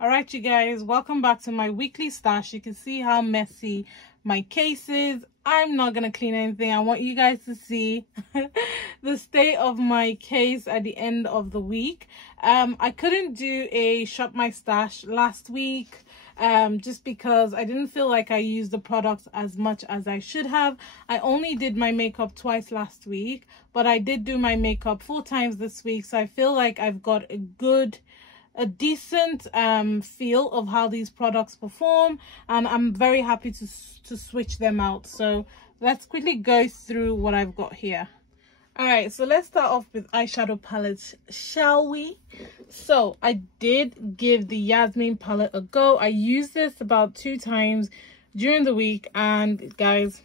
All right, you guys, welcome back to my weekly stash. You can see how messy my case is. I'm not gonna clean anything. I want you guys to see the state of my case at the end of the week. I couldn't do a shop my stash last week just because I didn't feel like I used the products as much as I should have. I only did my makeup twice last week, but I did do my makeup 4 times this week, so I feel like I've got a decent feel of how these products perform, and I'm very happy to switch them out. So let's quickly go through what I've got here. All right, so let's start off with eyeshadow palettes, shall we? So I did give the Yasmin palette a go. I used this about 2 times during the week, and guys,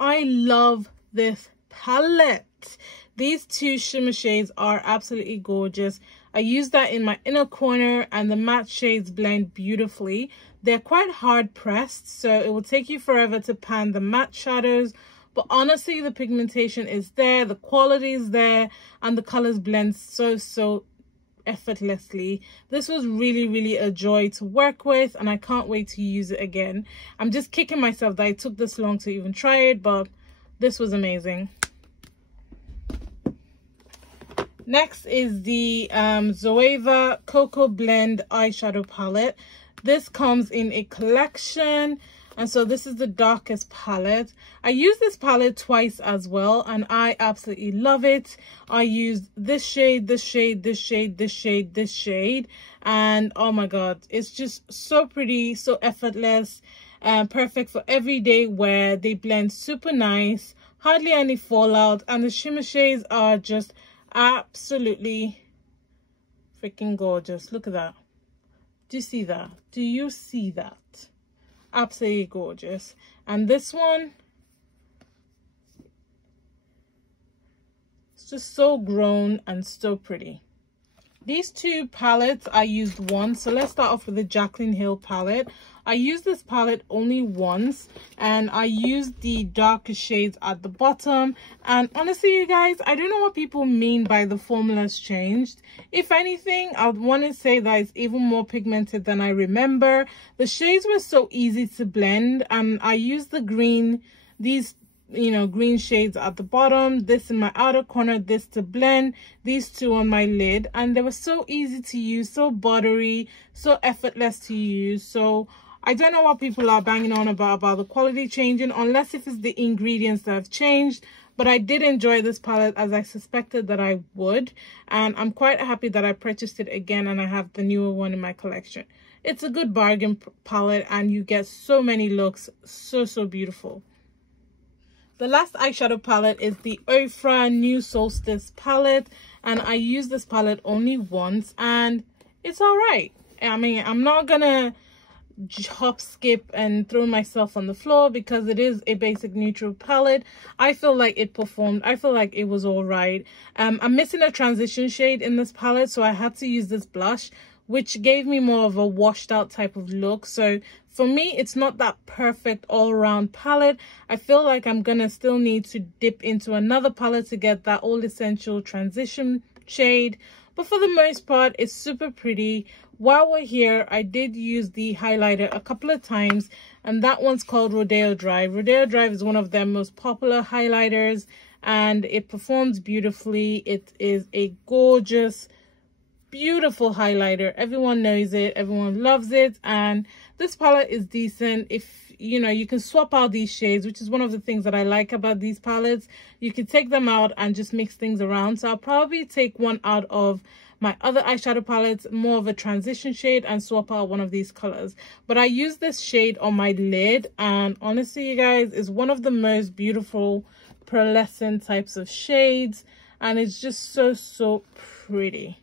I love this palette. These 2 shimmer shades are absolutely gorgeous. I use that in my inner corner, and the matte shades blend beautifully. They're quite hard pressed, so it will take you forever to pan the matte shadows, but honestly the pigmentation is there, the quality is there, and the colors blend so effortlessly. This was really a joy to work with, and I can't wait to use it again. I'm just kicking myself that it took this long to even try it, but this was amazing. Next is the Zoeva Cocoa Blend eyeshadow palette. This comes in a collection, and so this is the darkest palette. I used this palette twice as well, and I absolutely love it. I used this shade, this shade, this shade, this shade, this shade, and oh my god, it's just so pretty, so effortless, perfect for everyday wear. They blend super nice, hardly any fallout, and the shimmer shades are just absolutely freaking gorgeous. Look at that. Do you see that? Do you see that? Absolutely gorgeous. And this one, it's just so grown and so pretty. These 2 palettes I used once, so let's start off with the Jaclyn Hill palette. I used this palette only once, and I used the darker shades at the bottom. And honestly, you guys, I don't know what people mean by the formula's changed. If anything, I would want to say that it's even more pigmented than I remember. The shades were so easy to blend, and I used the green, these green shades at the bottom, this in my outer corner, this to blend, these 2 on my lid, and they were so easy to use, so buttery, so effortless to use. So I don't know what people are banging on about the quality changing, unless if it's the ingredients that have changed. But I did enjoy this palette, as I suspected that I would, and I'm quite happy that I purchased it again, and I have the newer one in my collection. It's a good bargain palette, and you get so many looks, so beautiful. The last eyeshadow palette is the Ofra New Solstice palette, and I used this palette only once, and it's all right. I mean, I'm not gonna hop, skip, and throw myself on the floor because it is a basic neutral palette. I feel like it performed. I feel like it was all right. I'm missing a transition shade in this palette, so I had to use this blush, which gave me more of a washed out type of look. So for me, it's not that perfect all-around palette. I feel like I'm gonna still need to dip into another palette to get that all essential transition shade, but for the most part, it's super pretty. While we're here, I did use the highlighter a couple of times, and that one's called Rodeo Drive. Rodeo Drive is one of their most popular highlighters, and it performs beautifully. It is a gorgeous, beautiful highlighter. Everyone knows it, everyone loves it, and this palette is decent. If you can swap out these shades, which is one of the things that I like about these palettes. You can take them out and just mix things around. So I'll probably take one out of my other eyeshadow palettes, more of a transition shade, and swap out one of these colors. But I use this shade on my lid, and honestly, you guys, it's one of the most beautiful pearlescent types of shades, and it's just so pretty.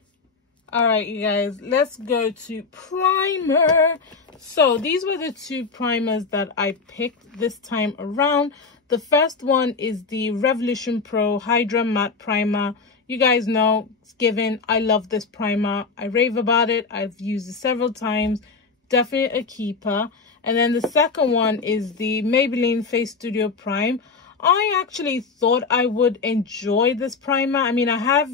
All right, you guys, let's go to primer. So these were the 2 primers that I picked this time around. The first one is the Revolution Pro Hydra Matte Primer. You guys know it's given. I love this primer. I rave about it. I've used it several times. Definitely a keeper. And then the second one is the Maybelline Face Studio Prime. I actually thought I would enjoy this primer. I mean, I have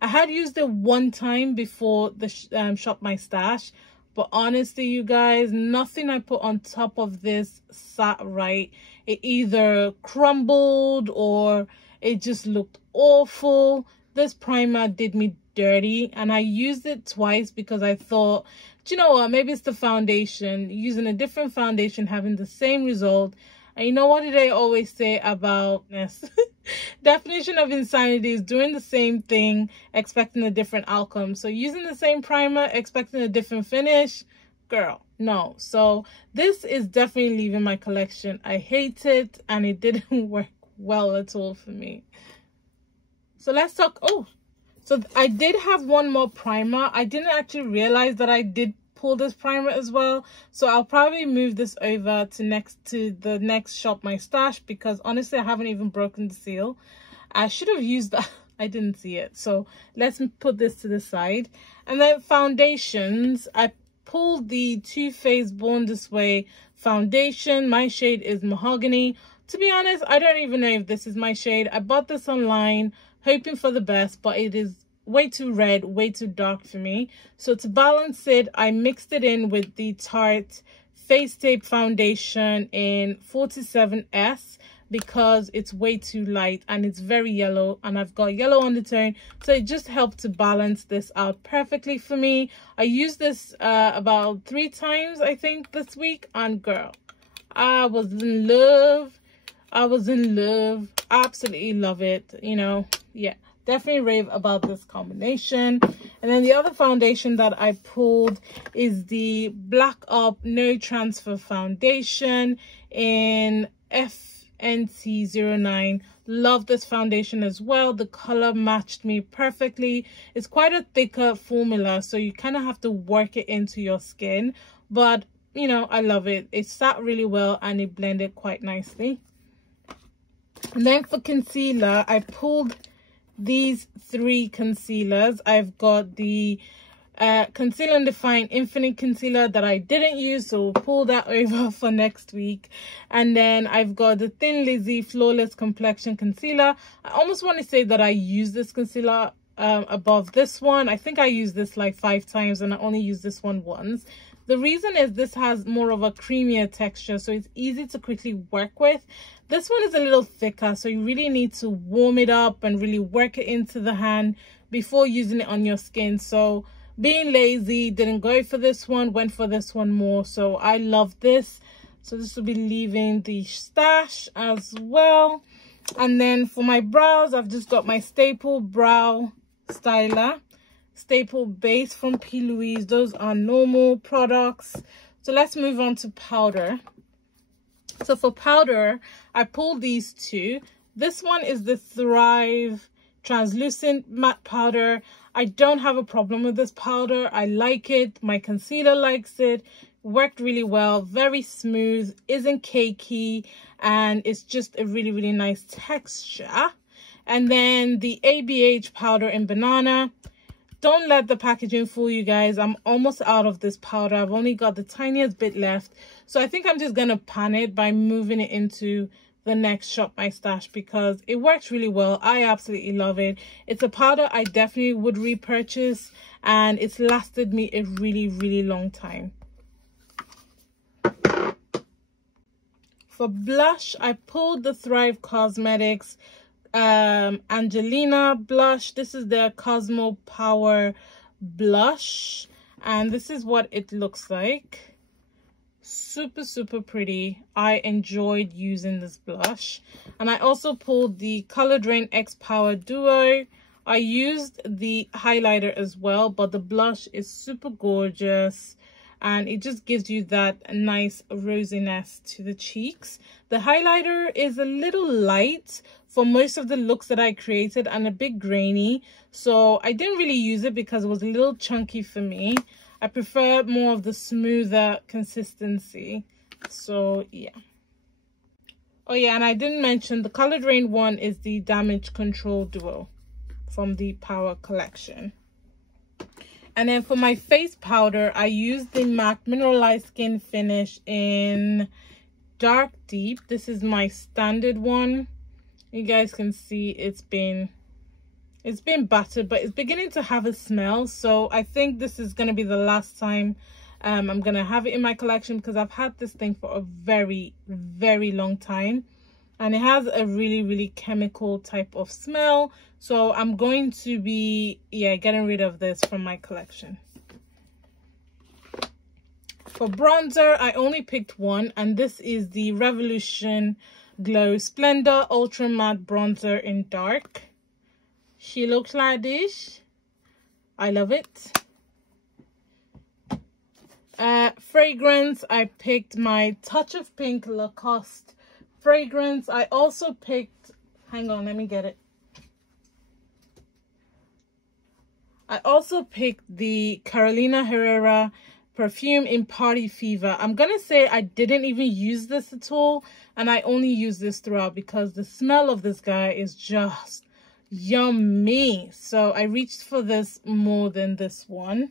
I had used it one time before the Shop My Stash, but honestly, you guys, nothing I put on top of this sat right. It either crumbled or it just looked awful. This primer did me dirty, and I used it twice because I thought, do you know what, maybe it's the foundation. Using a different foundation, having the same result. And you know what did I always say about this? Definition of insanity is doing the same thing, expecting a different outcome. So using the same primer, expecting a different finish, girl, no. So this is definitely leaving my collection. I hate it, and it didn't work well at all for me. So let's talk. Oh, so I did have one more primer. I didn't actually realize that I did pull this primer as well, so I'll probably move this over to the next Shop My Stash, because honestly I haven't even broken the seal. I should have used that. I didn't see it, so let's put this to the side. And then foundations, I pulled the Too Faced Born This Way foundation. My shade is Mahogany. To be honest, I don't even know if this is my shade. I bought this online hoping for the best, but it is way too red, way too dark for me. So to balance it, I mixed it in with the Tarte Face Tape foundation in 47S, because it's way too light and it's very yellow, and I've got yellow undertone, so it just helped to balance this out perfectly for me. I used this about 3 times I think this week, and girl, I was in love. Absolutely love it, you know. Yeah, definitely rave about this combination. And then the other foundation that I pulled is the Black Up No Transfer foundation in FNT09. Love this foundation as well. The color matched me perfectly. It's quite a thicker formula, so you kind of have to work it into your skin, but you know, I love it. It sat really well and it blended quite nicely. And then for concealer, I pulled these 3 concealers. I've got the Conceal and Define Infinite Concealer that I didn't use, so we'll pull that over for next week. And then I've got the Thin Lizzy Flawless Complexion Concealer. I almost want to say that I use this concealer above this one. I think I used this like 5 times and I only used this one once. The reason is this has more of a creamier texture, so it's easy to quickly work with. This one is a little thicker, so you really need to warm it up and really work it into the hand before using it on your skin. So being lazy, didn't go for this one, went for this one more. So I love this. So this will be leaving the stash as well. And then for my brows, I've just got my Staple Brow Styler. Staple Base from P. Louise. Those are normal products. So let's move on to powder. So for powder, I pulled these 2. This one is the Thrive Translucent Matte Powder. I don't have a problem with this powder. I like it. My concealer likes it. Worked really well. Very smooth. Isn't cakey. And it's just a really, really nice texture. And then the ABH powder in Banana. Don't let the packaging fool you guys. I'm almost out of this powder. I've only got the tiniest bit left. So I think I'm just going to pan it by moving it into the next Shop My Stash, because it works really well. I absolutely love it. It's a powder I definitely would repurchase, and it's lasted me a really, really long time. For blush, I pulled the Thrive Cosmetics Angelina blush. This is the Cosmo Power blush, and this is what it looks like. Super, super pretty. I enjoyed using this blush. And I also pulled the Color Drain X Power Duo. I used the highlighter as well, but the blush is super gorgeous, and it just gives you that nice rosiness to the cheeks. The highlighter is a little light for most of the looks that I created and a bit grainy, so I didn't really use it because it was a little chunky for me. I prefer more of the smoother consistency. So yeah. Oh yeah, and I didn't mention the Color Drain one is the Damage Control Duo from the Power collection. And then for my face powder, I used the MAC Mineralized Skin Finish in Dark Deep. This is my standard one. You guys can see it's been It's been battered, but it's beginning to have a smell. So I think this is going to be the last time I'm going to have it in my collection, because I've had this thing for a very, very long time. And it has a really, really chemical type of smell. So I'm going to be, getting rid of this from my collection. For bronzer, I only picked one, and this is the Revolution Glow Splendor Ultra Matte Bronzer in Dark. She looks like this. I love it. Fragrance, I picked my Touch of Pink Lacoste fragrance. I also picked, hang on, let me get it. I also picked the Carolina Herrera perfume in Party Fever. I'm gonna say I didn't even use this at all, and I only use this throughout because the smell of this guy is just yummy. So I reached for this more than this one.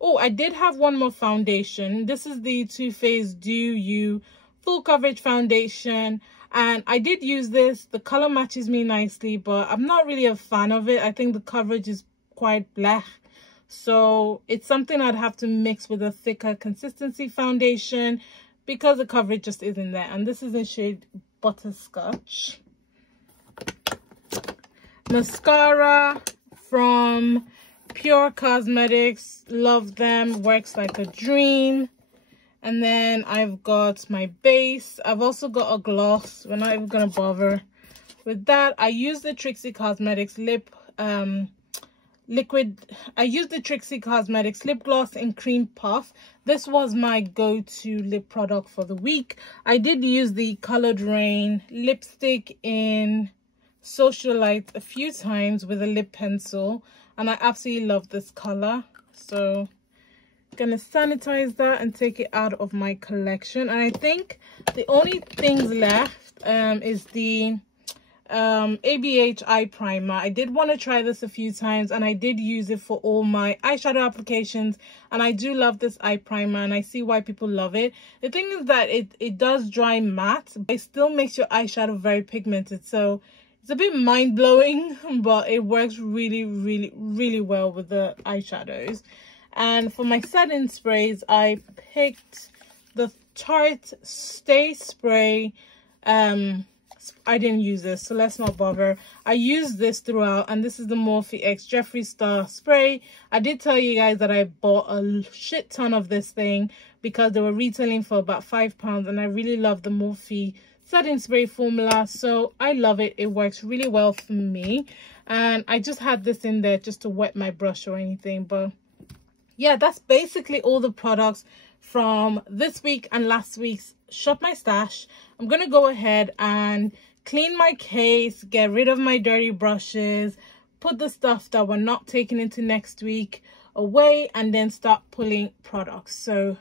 Oh, I did have one more foundation. This is the Too Faced Do You Full Coverage Foundation, and I did use this. The color matches me nicely, but I'm not really a fan of it. I think the coverage is quite black. So it's something I'd have to mix with a thicker consistency foundation because the coverage just isn't there. And this is in shade Butterscotch. Mascara from Pure Cosmetics. Love them. Works like a dream. And then I've got my base. I've also got a gloss. We're not even going to bother with that. I use the Trixie Cosmetics liquid. I used the Trixie Cosmetics lip gloss in Cream Puff. This was my go-to lip product for the week. I did use the Colored Rain lipstick in Socialite a few times with a lip pencil, and I absolutely love this color. So I'm gonna sanitize that and take it out of my collection. And I think the only things left is the ABH eye primer. I did want to try this a few times, and I did use it for all my eyeshadow applications, and I do love this eye primer, and I see why people love it. The thing is that it does dry matte, but it still makes your eyeshadow very pigmented, so it's a bit mind-blowing, but it works really, really, really well with the eyeshadows. And for my setting sprays, I picked the Tarte Stay Spray. I didn't use this, so let's not bother. I used this throughout, and this is the Morphe X Jeffree Star spray. I did tell you guys that I bought a shit ton of this thing because they were retailing for about £5, and I really love the Morphe setting spray formula, so I love it. It works really well for me, and I just had this in there just to wet my brush or anything. But yeah, that's basically all the products from this week and last week's Shop My Stash. I'm gonna go ahead and clean my case, get rid of my dirty brushes, put the stuff that we're not taking into next week away, and then start pulling products. So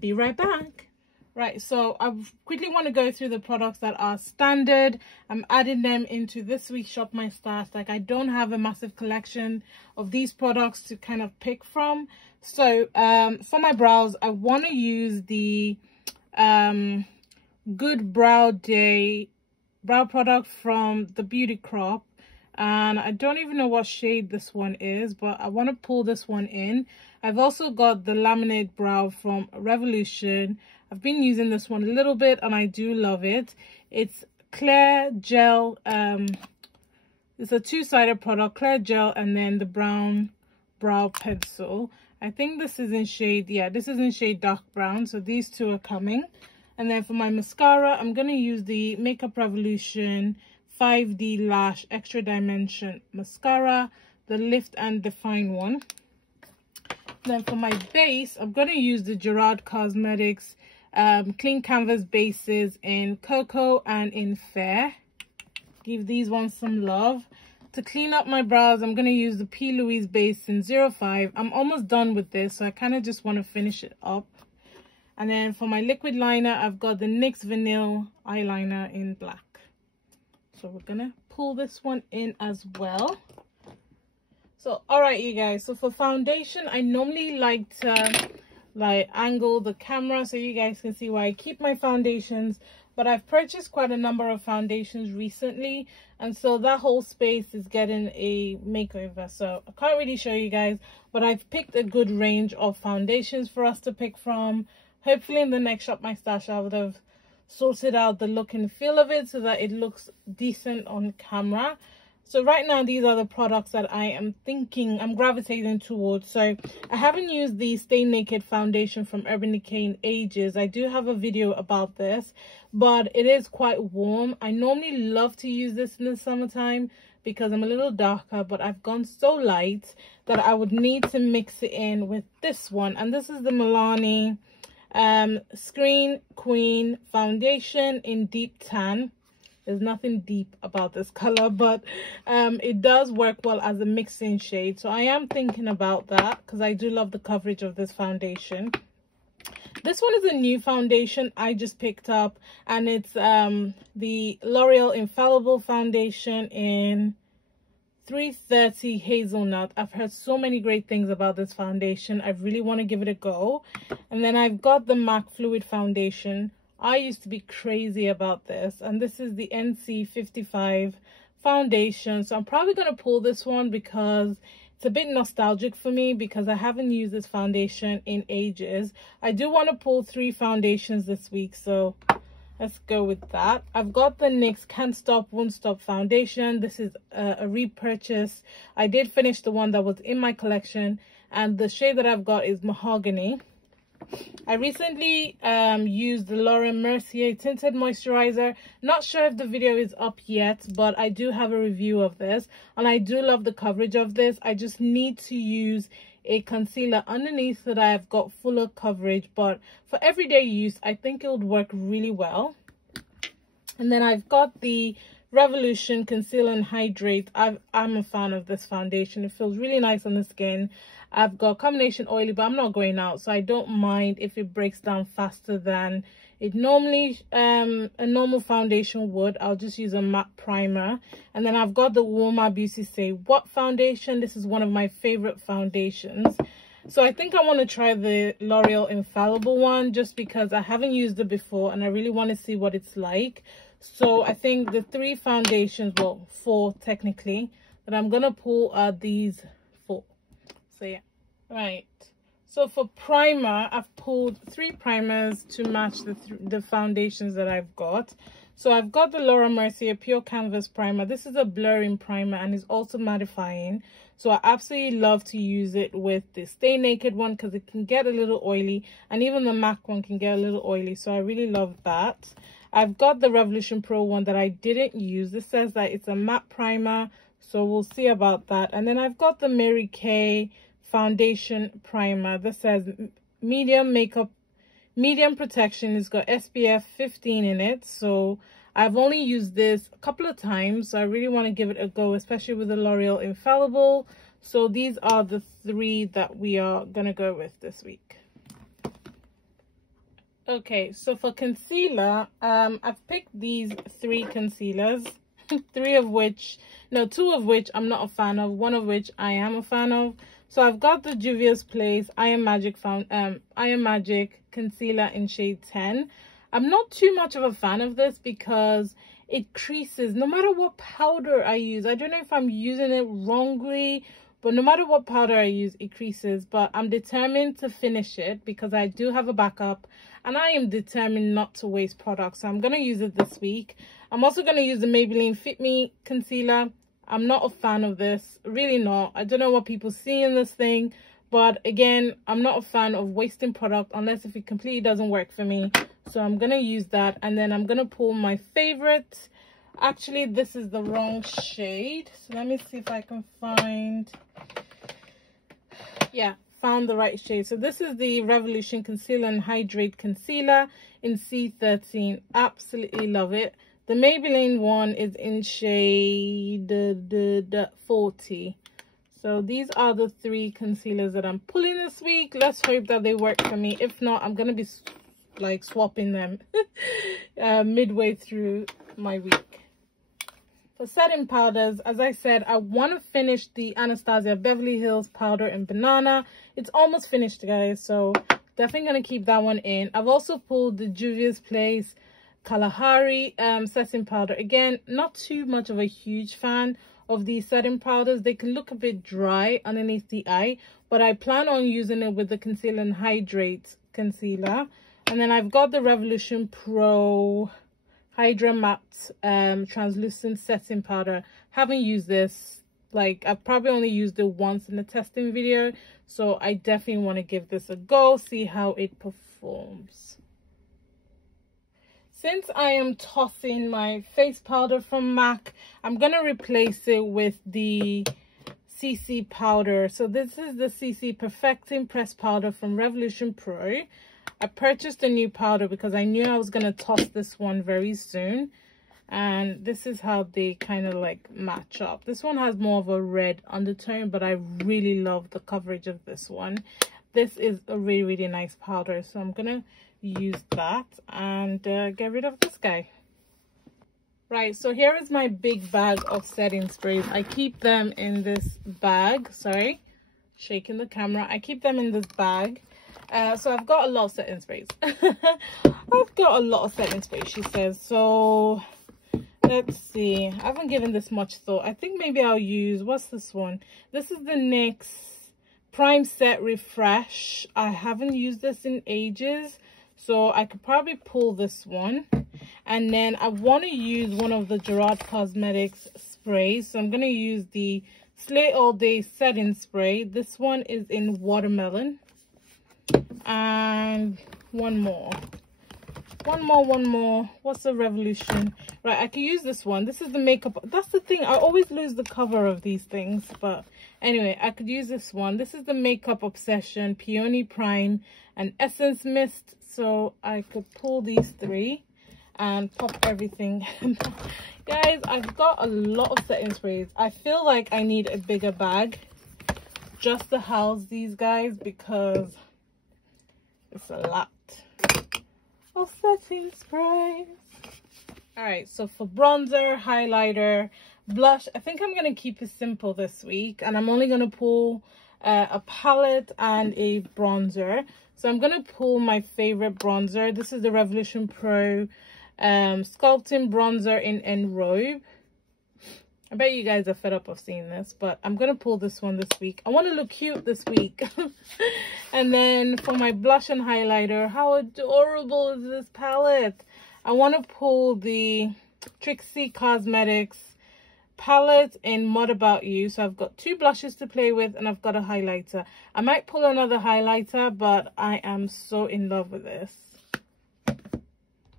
be right back. Right, so I quickly want to go through the products that are standard. I'm adding them into this week's Shop My Stash. Like, I don't have a massive collection of these products to kind of pick from. So for my brows, I want to use the Good Brow Day brow product from the Beauty Crop, and I don't even know what shade this one is, but I want to pull this one in. I've also got the Laminate Brow from Revolution. I've been using this one a little bit, and I do love it. It's clear gel. It's a two-sided product, clear gel, and then the brown brow pencil. I think this is in shade, yeah, this is in shade dark brown, so these two are coming. And then for my mascara, I'm going to use the Makeup Revolution 5D Lash Extra Dimension Mascara, the Lift and Define one. Then for my base, I'm going to use the Gerard Cosmetics Clean Canvas bases in Cocoa and in Fair. Give these ones some love. To clean up my brows, I'm going to use the P. Louise base in 05. I'm almost done with this, so I kind of just want to finish it up. And then for my liquid liner, I've got the NYX Vanille eyeliner in black. So we're going to pull this one in as well. So, alright you guys, so for foundation, I normally like to angle the camera so you guys can see where I keep my foundations. but I've purchased quite a number of foundations recently, and so that whole space is getting a makeover. So I can't really show you guys, but I've picked a good range of foundations for us to pick from. Hopefully in the next Shop My Stash I would have sorted out the look and feel of it so that it looks decent on camera. So right now, these are the products that I am thinking I'm gravitating towards. So I haven't used the Stay Naked foundation from Urban Decay in ages. I do have a video about this, but it is quite warm. I normally love to use this in the summertime because I'm a little darker, but I've gone so light that I would need to mix it in with this one. And this is the Milani Screen Queen foundation in deep tan. There's nothing deep about this color, but it does work well as a mixing shade. So I am thinking about that because I do love the coverage of this foundation. This one is a new foundation I just picked up, and it's the L'Oreal Infallible foundation in 330 Hazelnut. I've heard so many great things about this foundation. I really want to give it a go. And then I've got the MAC Fluid foundation. I used to be crazy about this, and this is the NC55 foundation. So I'm probably going to pull this one because it's a bit nostalgic for me because I haven't used this foundation in ages. I do want to pull 3 foundations this week, so let's go with that. I've got the NYX Can't Stop Won't Stop foundation. This is a repurchase. I did finish the one that was in my collection, and the shade that I've got is Mahogany. I recently used the Laura Mercier Tinted Moisturizer. Not sure if the video is up yet, but I do have a review of this, and I do love the coverage of this. I just need to use a concealer underneath so that I've got fuller coverage, but for everyday use I think it would work really well. And then I've got the Revolution Conceal and Hydrate. I'm a fan of this foundation. It feels really nice on the skin. I've got combination oily, but I'm not going out, so I don't mind if it breaks down faster than it normally a normal foundation would. I'll just use a matte primer. And then I've got the Warmer Beauty Say What foundation. This is one of my favorite foundations. So I think I want to try the L'Oreal Infallible one just because I haven't used it before and I really want to see what it's like. So I think the 3 foundations, well 4 technically, that I'm gonna pull are these 4. So yeah, right. So for primer, I've pulled 3 primers to match the foundations that I've got. So I've got the Laura Mercier Pure Canvas Primer. This is a blurring primer and is also mattifying. So I absolutely love to use it with the Stay Naked one because it can get a little oily, and even the MAC one can get a little oily. So I really love that. I've got the Revolution Pro one that I didn't use. This says that it's a matte primer, so we'll see about that. And then I've got the Mary Kay foundation primer. This says medium makeup, medium protection. It's got SPF 15 in it, so I've only used this a couple of times, so I really want to give it a go, especially with the L'Oreal Infallible. So these are the 3 that we are gonna go with this week. Okay, so for concealer, I've picked these 3 concealers. 2 of which I'm not a fan of, 1 of which I am a fan of. So I've got the Juvia's Place I Am Magic concealer in shade 10. I'm not too much of a fan of this because it creases no matter what powder I use. I don't know if I'm using it wrongly, but no matter what powder I use, it creases. But I'm determined to finish it because I do have a backup, and I am determined not to waste products. So I'm going to use it this week. I'm also going to use the Maybelline Fit Me concealer. I'm not a fan of this, really not. I don't know what people see in this thing, but again, I'm not a fan of wasting product unless if it completely doesn't work for me. So I'm going to use that, and then I'm going to pull my favorite. Actually, this is the wrong shade, so let me see if I can find, yeah, found the right shade. So this is the Revolution Conceal and Hydrate Concealer in C13. Absolutely love it. The Maybelline one is in shade 40. So these are the 3 concealers that I'm pulling this week. Let's hope that they work for me. If not, I'm going to be like swapping them midway through my week. For setting powders, as I said, I want to finish the Anastasia Beverly Hills powder in banana. It's almost finished, guys, so definitely going to keep that one in. I've also pulled the Juvia's Place Kalahari setting powder. Again, not too much of a huge fan of these setting powders. They can look a bit dry underneath the eye, but I plan on using it with the Conceal and Hydrate concealer. And then I've got the Revolution Pro Hydra Matte translucent setting powder. Haven't used this, like I've probably only used it once in the testing video, so I definitely want to give this a go, see how it performs. Since I am tossing my face powder from MAC, I'm going to replace it with the CC powder. So this is the CC Perfecting Pressed Powder from Revolution Pro. I purchased a new powder because I knew I was going to toss this one very soon. And this is how they kind of like match up. This one has more of a red undertone, but I really love the coverage of this one. This is a really nice powder, so I'm going to use that and get rid of this guy. Right, so here is my big bag of setting sprays. I keep them in this bag. Sorry, shaking the camera. I keep them in this bag. So I've got a lot of setting sprays. I've got a lot of setting sprays, she says. So let's see. I haven't given this much thought. I think maybe I'll use, what's this one? This is the NYX Prime Set Refresh. I haven't used this in ages, so I could probably pull this one. And then I want to use one of the Gerard Cosmetics sprays. So I'm going to use the Slay All Day Setting Spray. This one is in Watermelon. And one more. What's the Revolution? Right, I can use this one. This is the makeup. That's the thing, I always lose the cover of these things, but anyway, I could use this one. This is the Makeup Obsession Peony Prime and Essence Mist. So I could pull these three and pop everything. Guys, I've got a lot of setting sprays. I feel like I need a bigger bag just to house these guys because it's a lot of setting sprays. All right, so for bronzer, highlighter, blush, I think I'm going to keep it simple this week, and I'm only going to pull a palette and a bronzer. So I'm going to pull my favorite bronzer. This is the Revolution Pro Sculpting Bronzer in Enrobe. I bet you guys are fed up of seeing this, but I'm going to pull this one this week. I want to look cute this week. And then for my blush and highlighter, how adorable is this palette? I want to pull the Trixie Cosmetics palette in Mud About You. So I've got two blushes to play with and I've got a highlighter. I might pull another highlighter, but I am so in love with this.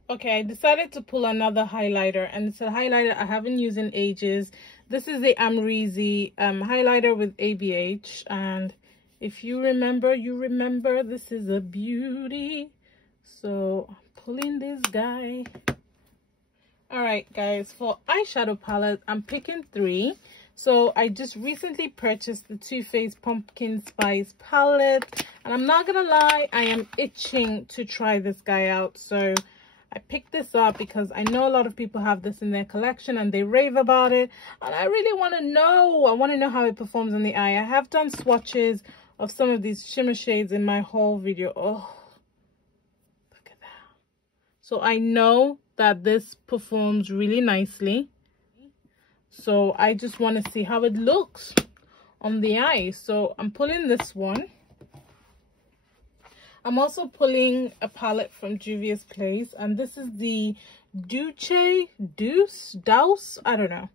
Okay, I decided to pull another highlighter, and it's a highlighter I haven't used in ages. This is the Amrezy highlighter with ABH, and if you remember, you remember. This is a beauty. So I'm pulling this guy. All right, guys, for eyeshadow palette, I'm picking three. So I just recently purchased the Too Faced Pumpkin Spice palette, and I'm not gonna lie, I am itching to try this guy out. So I picked this up because I know a lot of people have this in their collection and they rave about it, and I really want to know. I want to know how it performs on the eye. I have done swatches of some of these shimmer shades in my haul video. Oh, look at that. So I know that this performs really nicely. So I just want to see how it looks on the eye. So I'm pulling this one. I'm also pulling a palette from Juvia's Place, and this is the Deuce, I don't know.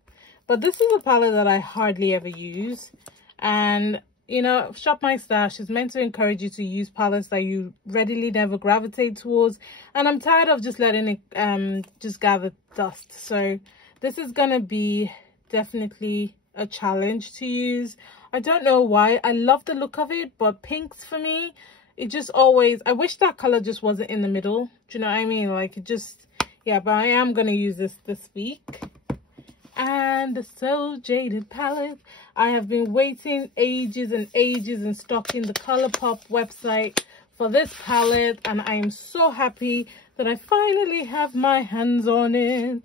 But this is a palette that I hardly ever use. And, you know, Shop My Stash is meant to encourage you to use palettes that you readily never gravitate towards. And I'm tired of just letting it just gather dust. So this is going to be definitely a challenge to use. I don't know why. I love the look of it, but pinks for me, it just always, I wish that color just wasn't in the middle. Do you know what I mean? Like, it just, yeah, but I am going to use this week. And the So Jaded palette. I have been waiting ages and ages and stalking the ColourPop website for this palette. And I am so happy that I finally have my hands on it.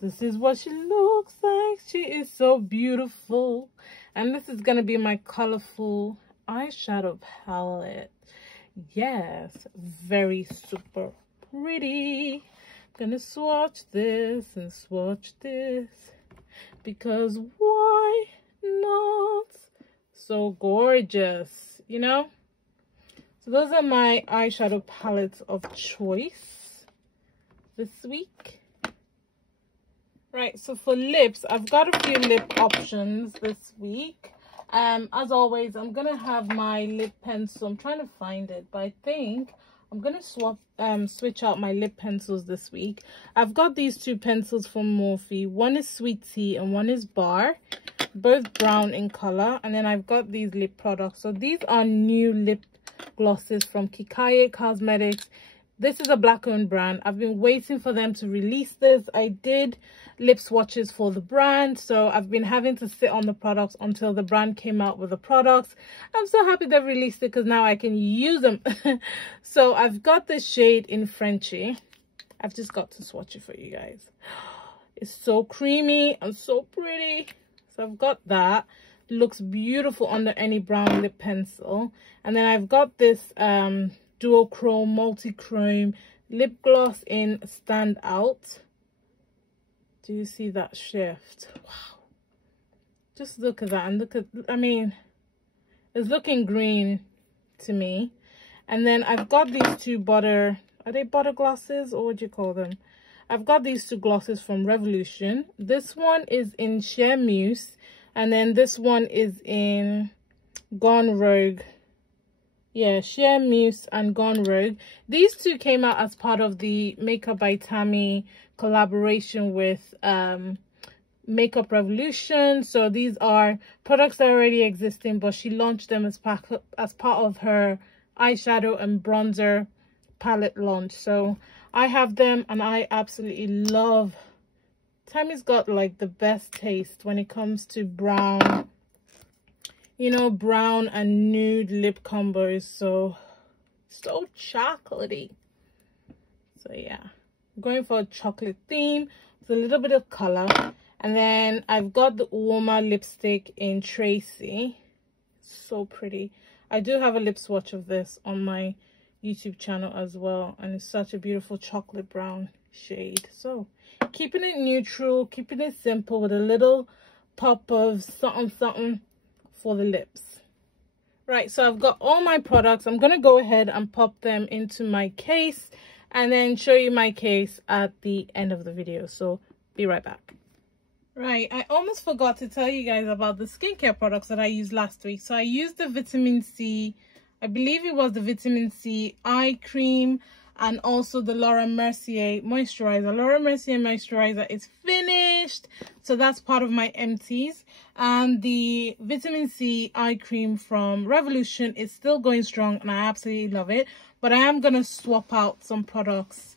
This is what she looks like. She is so beautiful. And this is going to be my colorful eyeshadow palette. Yes, very super pretty. I'm Gonna swatch this and swatch this, because why not? So gorgeous, you know. So those are my eyeshadow palettes of choice this week. Right, so for lips, I've got a few lip options this week. As always, I'm gonna have my lip pencil. I'm trying to find it, but I think I'm gonna switch out my lip pencils this week. I've got these two pencils from Morphe. One is Sweet Tea and one is Bar, both brown in color. And then I've got these lip products. So these are new lip glosses from Kikaye Cosmetics. This is a black-owned brand. I've been waiting for them to release this. I did lip swatches for the brand, so I've been having to sit on the products until the brand came out with the products. I'm so happy they've released it because now I can use them. So I've got this shade in Frenchie. I've just got to swatch it for you guys. It's so creamy and so pretty. So I've got that. Looks beautiful under any brown lip pencil. And then I've got this duochrome multi-chrome lip gloss in Stand Out. Do you see that shift? Wow, just look at that. And look at, I mean, it's looking green to me. And then I've got these two butter, are they butter glosses or what do you call them? I've got these two glosses from Revolution. This one is in Sheer Mousse, and then this one is in Gone Rogue. Yeah, Sheer Mousse and Gone Rogue. These two came out as part of the Makeup by Tammy collaboration with Makeup Revolution. So these are products that are already existing, but she launched them as part of her eyeshadow and bronzer palette launch. So I have them and I absolutely love. Tammy's got like the best taste when it comes to brown, you know, brown and nude lip combos. So chocolatey. So yeah, I'm going for a chocolate theme with a little bit of color. And then I've got the warmer lipstick in Tracy. So pretty. I do have a lip swatch of this on my YouTube channel as well, and it's such a beautiful chocolate brown shade. So keeping it neutral, keeping it simple with a little pop of something for the lips. Right, so I've got all my products. I'm gonna go ahead and pop them into my case and then show you my case at the end of the video. So be right back. Right, I almost forgot to tell you guys about the skincare products that I used last week. So I used the vitamin C, I believe it was the vitamin C eye cream, and also the Laura Mercier moisturizer. Laura Mercier moisturizer is finished, so that's part of my empties. And the vitamin C eye cream from Revolution is still going strong and I absolutely love it. But I am going to swap out some products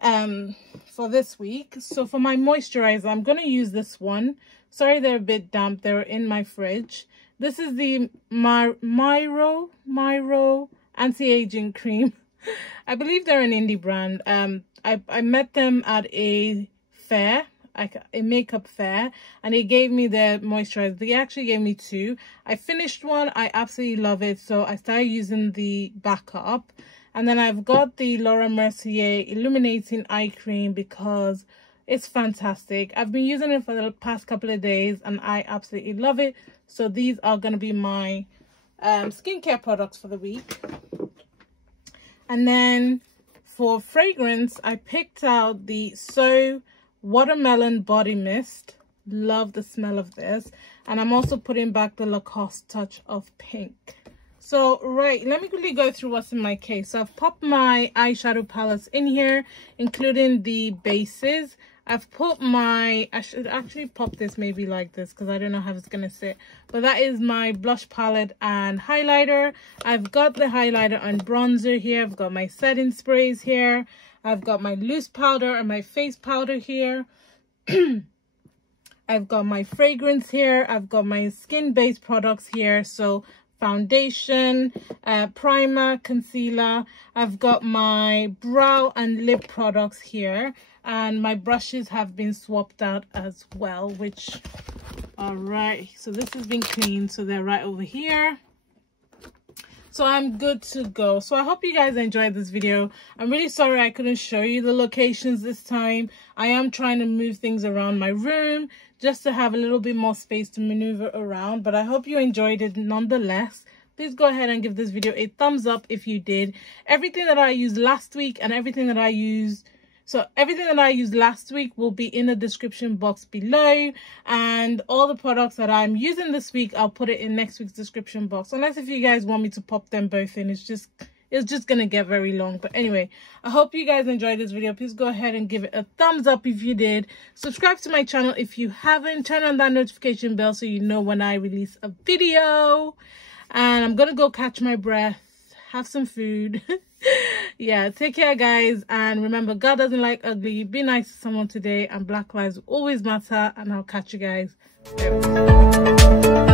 for this week. So for my moisturizer, I'm going to use this one. Sorry, they're a bit damp. They're in my fridge. This is the Myro anti-aging cream. I believe they're an indie brand. I met them at a fair, a makeup fair, and they gave me their moisturizer. They actually gave me two. I finished one. I absolutely love it, so I started using the backup. And then I've got the Laura Mercier Illuminating Eye Cream because it's fantastic. I've been using it for the past couple of days and I absolutely love it. So these are going to be my skincare products for the week. And then for fragrance, I picked out the So Watermelon Body Mist. Love the smell of this. And I'm also putting back the Lacoste Touch of Pink. So, right, let me quickly go through what's in my case. So I've popped my eyeshadow palettes in here, including the bases. I've put my, I should actually pop this maybe like this because I don't know how it's going to sit. But that is my blush palette and highlighter. I've got the highlighter and bronzer here. I've got my setting sprays here. I've got my loose powder and my face powder here. I've got my fragrance here. I've got my skin-based products here. So foundation, primer, concealer. I've got my brow and lip products here. And my brushes have been swapped out as well, which, all right, so this has been cleaned, so they're right over here. So I'm good to go. So I hope you guys enjoyed this video. I'm really sorry I couldn't show you the locations this time. I am trying to move things around my room just to have a little bit more space to maneuver around, but I hope you enjoyed it nonetheless. Please go ahead and give this video a thumbs up if you did. Everything that I used last week and everything that I used last week will be in the description box below, and all the products that I'm using this week, I'll put it in next week's description box, unless if you guys want me to pop them both in. It's just gonna get very long. But anyway, I hope you guys enjoyed this video. Please go ahead and give it a thumbs up if you did. Subscribe to my channel if you haven't. Turn on that notification bell so you know when I release a video. And I'm gonna go catch my breath, have some food. Yeah, take care guys, and remember, God doesn't like ugly. Be nice to someone today, and Black lives always matter. And I'll catch you guys later.